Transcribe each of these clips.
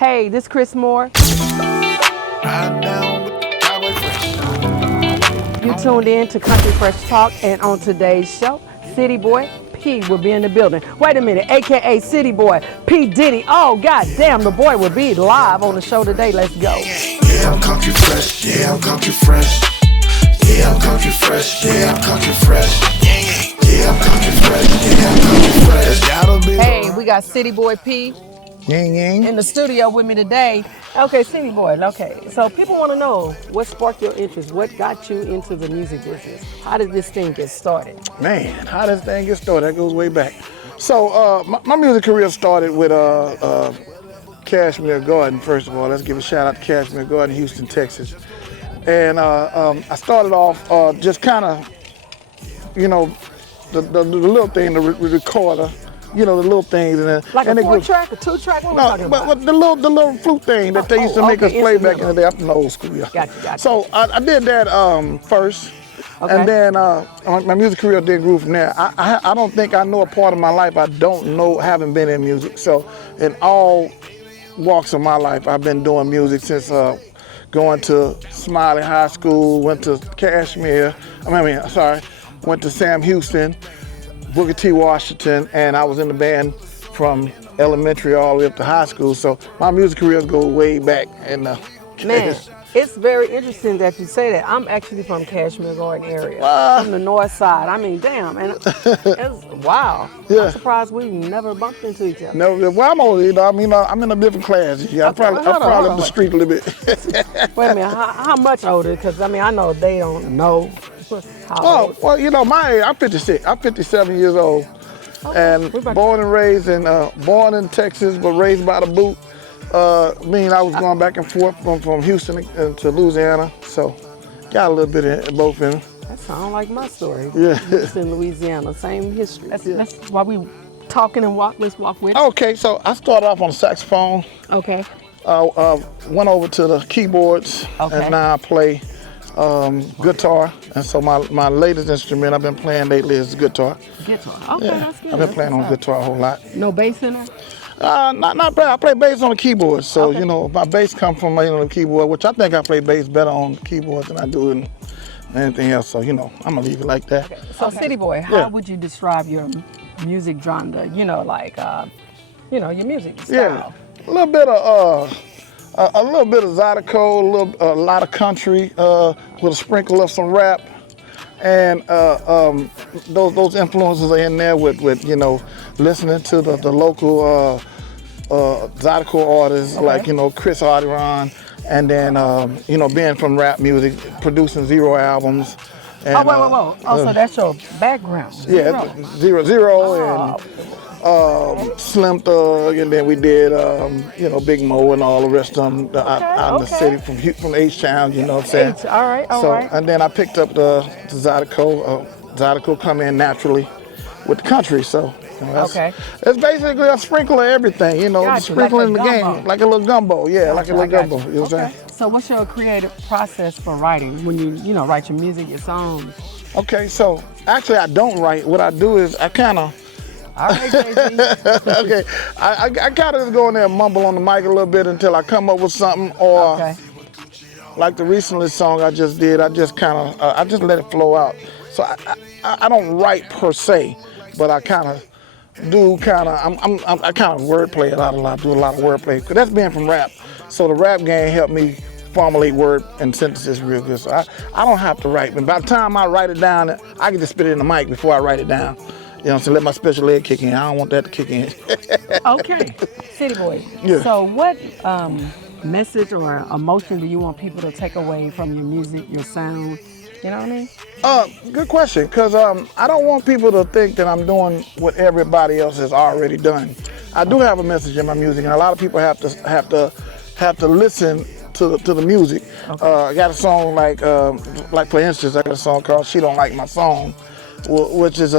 Hey, this is Kris Moore. You tuned in to Country Fresh Talk, and on today's show, Ciddy Boi P will be in the building. Wait a minute, aka Ciddy Boi P Diddy. Oh, god damn, the boy will be live on the show today. Let's go. Yeah, I'm country fresh. Yeah, I'm country fresh. Yeah, I'm country fresh. Yeah, I'm country fresh. Yeah, I'm country fresh. Yeah, I'm country fresh. It's gotta be. Hey, we got Ciddy Boi P Ying ying. in the studio with me today. Okay, Ciddy Boi. Okay, so people want to know what sparked your interest. What got you into the music business? How did this thing get started? Man, how does this thing get started? That goes way back. So my music career started with Cashmere Garden. First of all, let's give a shout out to Cashmere Garden, Houston, Texas. And I started off just kind of, you know, the little thing, the recorder, you know, the little things, Like and a it grew- 4-track, a 2-track? What are we talking about? but the little flute thing that they used to make us play back in the day. I'm from the old school, yeah. Gotcha. So I did that first, Okay. and then my music career then grew from there. I don't think I know a part of my life I don't know, haven't been in music. So in all walks of my life, I've been doing music since going to Smiley High School, went to Cashmere. Went to Sam Houston, Booker T. Washington, and I was in the band from elementary all the way up to high school. So my music careers go way back. And Man, it's very interesting that you say that. I'm actually from Cashmere Garden area, from the north side. I mean, damn, and it's wow. Yeah. I'm surprised we never bumped into each other. no, well, I'm older, you know. I mean, I'm in a different class. Yeah, I'm Okay, probably hold on, up the street a little bit. Wait a minute, how much older? Because I mean, I know they don't know how Oh, old. well, you know, my age, I'm 56. I'm 57 years old, and we're about- born and raised born in Texas, but raised by the boot. Meaning I was going back and forth from Houston to Louisiana, so got a little bit of both in. That sounds like my story. Yeah. Houston, Louisiana, same history. That's why we talking and walk. Let's walk with it. Okay, so I started off on the saxophone. Okay. Went over to the keyboards, Okay. and now I play guitar. And so my latest instrument I've been playing lately is guitar. Guitar. Okay, Yeah, that's good. I've been playing on guitar a whole lot. No bass in there? Not bad. I play bass on the keyboard, so Okay. you know my bass comes from the keyboard, which I think I play bass better on the keyboard than I do in anything else. So you know I'm gonna leave it like that. So, Ciddy Boi, how Yeah. would you describe your music genre? You know, like, your music style. Yeah, a little bit of Zydeco, a lot of country with a sprinkle of some rap, and those influences are in there with you know listening to the local Zydeco artists like Chris Moore, and then you know being from rap music, producing 0 albums. And, Whoa. Oh, so that's your background. Yeah, Zero. zero and Slim Thug, and then we did Big Mo and all the rest of them out in the city from H-Town, you know what I'm saying? All right. And then I picked up the Zydeco. Zydeco come in naturally with the country, so you know, it's basically a sprinkle of everything, you know, Gotcha, sprinkling like a the gumbo. game, like a little gumbo, yeah, like a little gumbo. You know what I'm saying? So what's your creative process for writing when you write your music, your songs? Okay, so actually I don't write. What I do is I kind of All right, Jay-Z. okay, I kind of just go in there and mumble on the mic a little bit until I come up with something, or Okay. like the recently song I just did, I just kind of I just let it flow out. So I don't write per se, but I kind of do I kind of wordplay a lot, do a lot of wordplay, because that's being from rap. So the rap game helped me formulate word and sentences real good. So I don't have to write, but by the time I write it down, I can just spit it in the mic before I write it down. You know, so let my special ed kick in. I don't want that to kick in. Okay. Ciddy Boi. Yeah. So what message or emotion do you want people to take away from your music, your sound? You know what I mean? Good question, because I don't want people to think that I'm doing what everybody else has already done. I do have a message in my music, and a lot of people have to listen to the music. I got a song like for instance, I got a song called "She Don't Like My Song," which is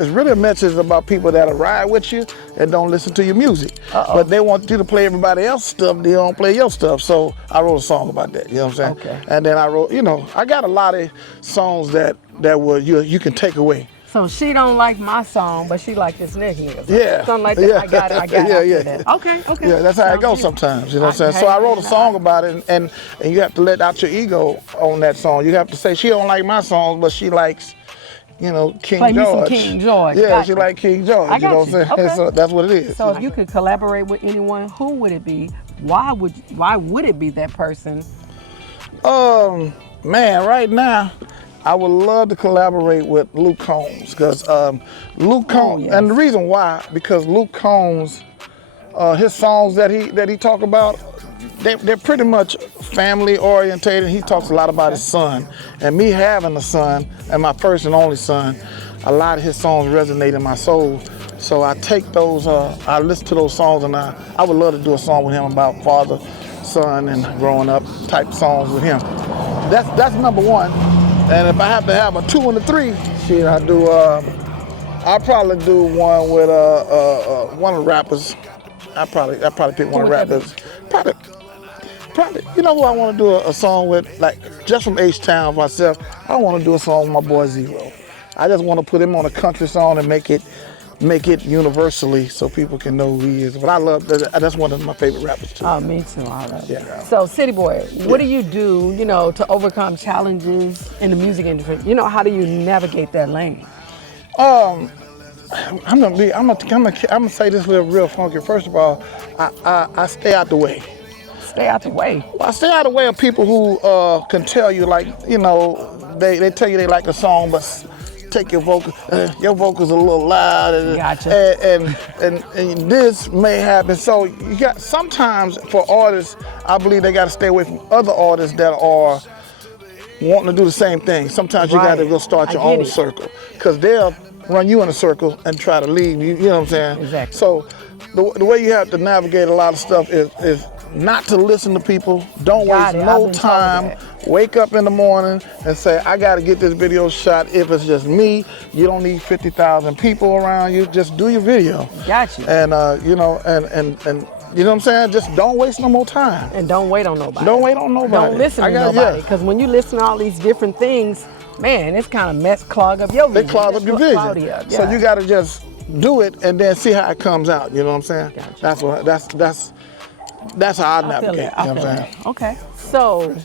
really a message about people that ride with you and don't listen to your music. But they want you to play everybody else's stuff, they don't play your stuff. So I wrote a song about that, you know what I'm saying? Okay. And then I wrote, I got a lot of songs that you can take away So she don't like my song, but she like this next nigga. Yeah. Something like that. Yeah. I got it. Yeah. That. Okay. Yeah, that's how it Sounds goes good. sometimes. You know what I'm saying? So I wrote a song about it, and you have to let out your ego on that song. You have to say she don't like my songs, but she likes, you know, King Play me George. some King George. Yeah, Gotcha. she like King George. I You know what got I'm saying? you. Okay. So that's what it is. So if you could collaborate with anyone, who would it be? Why would it be that person? Man, right now, I would love to collaborate with Luke Combs, because Luke Combs, yes. and the reason why, because Luke Combs, his songs that he talk about, they're pretty much family orientated. He talks a lot about his son, and me having a son, and my first and only son, a lot of his songs resonate in my soul. So I take those, I listen to those songs, and I would love to do a song with him about father, son, and growing up type songs with him. That's number one. And if I have to have a 2 and a 3, shit, I'll probably do one with one of the rappers. I probably pick one of the rappers. Probably. You know who I want to do a song with? Like, just from H-Town myself, I want to do a song with my boy Zero. I just want to put him on a country song and make it universally so people can know who he is. But I love that's one of my favorite rappers too. Oh, me too. I love it. Yeah. So, Ciddy Boi, what do you do, to overcome challenges in the music industry? How do you navigate that lane? I'm gonna say this real funky. First of all, I stay out the way. Stay out the way. Well, I stay out of the way of people who can tell you, like, they tell you they like a song, but take your vocals a little loud, and, Gotcha. and this may happen. So you got, sometimes for artists, I believe they got to stay away from other artists that are wanting to do the same thing. Sometimes you got to go start your own circle, because they'll run you in a circle and try to leave you. You know what I'm saying? Exactly. So the way you have to navigate a lot of stuff is not to listen to people. Don't waste no time. Wake up in the morning and say, I got to get this video shot. If it's just me, you don't need 50,000 people around you. Just do your video. Gotcha. And you know what I'm saying? Just don't waste no more time. And don't wait on nobody. Don't wait on nobody. Don't listen to nobody. Because when you listen to all these different things, man, it's kind of clog up your vision. They clog up your vision. So you got to just do it and then see how it comes out. You know what I'm saying? Gotcha. That's how I navigate. You know what I'm saying? Okay. So,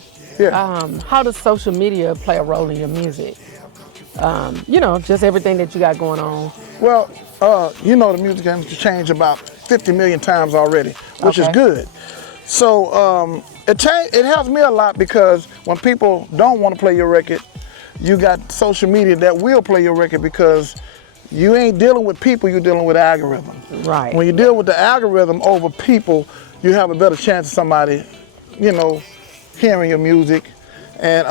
how does social media play a role in your music? Just everything that you got going on. Well, the music industry changed about 50 million times already, which is good. So it helps me a lot, because when people don't want to play your record, you got social media that will play your record, because you ain't dealing with people, you're dealing with algorithm. Right. When you deal with the algorithm over people, you have a better chance of somebody, hearing your music and,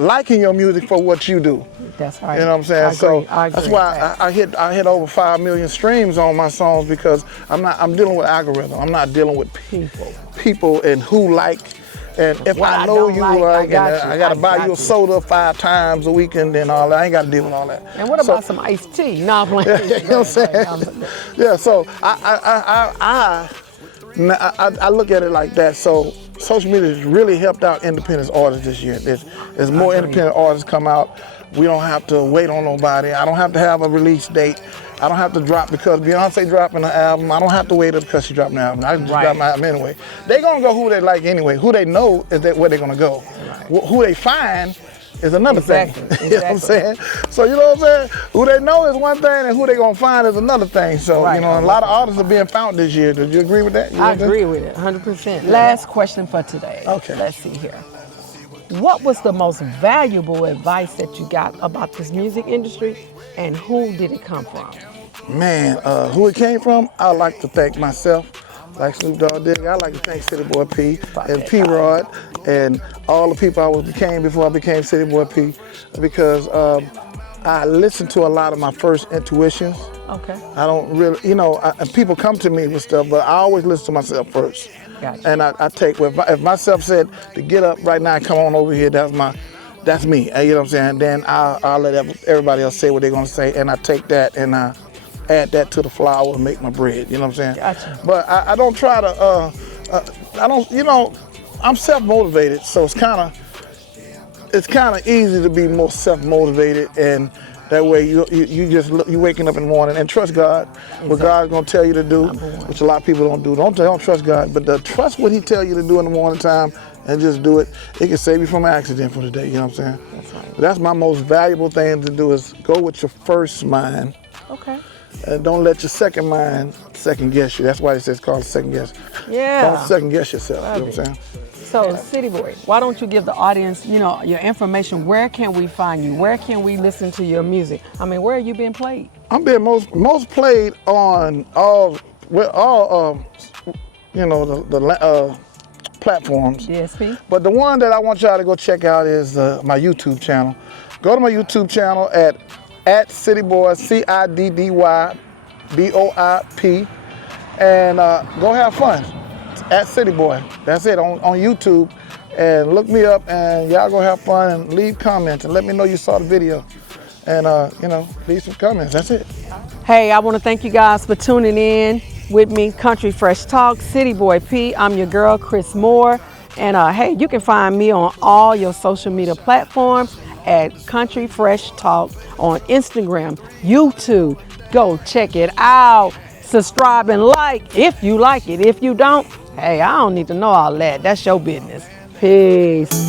liking your music for what you do. That's right. You know what I'm saying? So I agree. that's why I hit over 5 million streams on my songs, because I'm dealing with algorithm. I'm not dealing with people and who like. And if what I know you like, I gotta buy you a you. soda 5 times a weekend and all that. I ain't gotta deal with all that. And what about some iced tea? No, I'm playing. You know what I'm saying? Yeah. So I look at it like that. So social media has really helped out independent artists this year. There's more independent artists come out. We don't have to wait on nobody. I don't have to have a release date. I don't have to drop because Beyonce dropping an album. I don't have to wait because she dropped an album. I can just drop my album anyway. They're gonna go who they like anyway. Who they know is where they're gonna go. Right. Who they find is another thing. You know what I'm saying? So you know what I'm saying? Who they know is one thing, and who they gonna find is another thing. So a lot of artists are being found this year. Did you agree with that? I agree with it, 100%. Last question for today. Okay. Let's see here. What was the most valuable advice that you got about this music industry, and who did it come from? Man, who it came from, I'd like to thank myself, like Snoop Dogg did. I'd like to thank Ciddy Boi P and P-Rod and all the people I became before I became Ciddy Boi P, because I listened to a lot of my first intuitions. Okay. I don't really, and people come to me with stuff, but I always listen to myself first. Gotcha. And I take, if myself said to get up right now and come on over here, that's me. You know what I'm saying? Then I'll let everybody else say what they're gonna say, and I take that and I add that to the flour and make my bread. You know what I'm saying? Gotcha. But I don't try to. I'm self-motivated, so it's kind of easy to be more self-motivated and That way you waking up in the morning and trust God. Exactly. What God's gonna tell you to do, which a lot of people don't do. Don't trust God, but trust what He tell you to do in the morning time and just do it. It can save you from an accident for the day. You know what I'm saying? That's right. But that's my most valuable thing to do is go with your first mind. Okay. And don't let your second mind second guess you. That's why it says called second guess. Yeah. Don't second guess yourself. You know what I'm saying? So, Ciddy Boi, why don't you give the audience, your information? Where can we find you? Where can we listen to your music? I mean, where are you being played? I'm being most played on all platforms. DSP. But the one that I want y'all to go check out is my YouTube channel. Go to my YouTube channel at Ciddy Boi, Ciddy Boi P, and go have fun. At Ciddy Boi. That's it on YouTube. And look me up and y'all go have fun and leave comments and let me know you saw the video. And leave some comments. That's it. Hey, I want to thank you guys for tuning in with me, Country Fresh Talk, Ciddy Boi P. I'm your girl, Kris Moore. And hey, you can find me on all your social media platforms at Country Fresh Talk on Instagram, YouTube. Go check it out. Subscribe and like if you like it. If you don't, hey, I don't need to know all that. That's your business. Peace.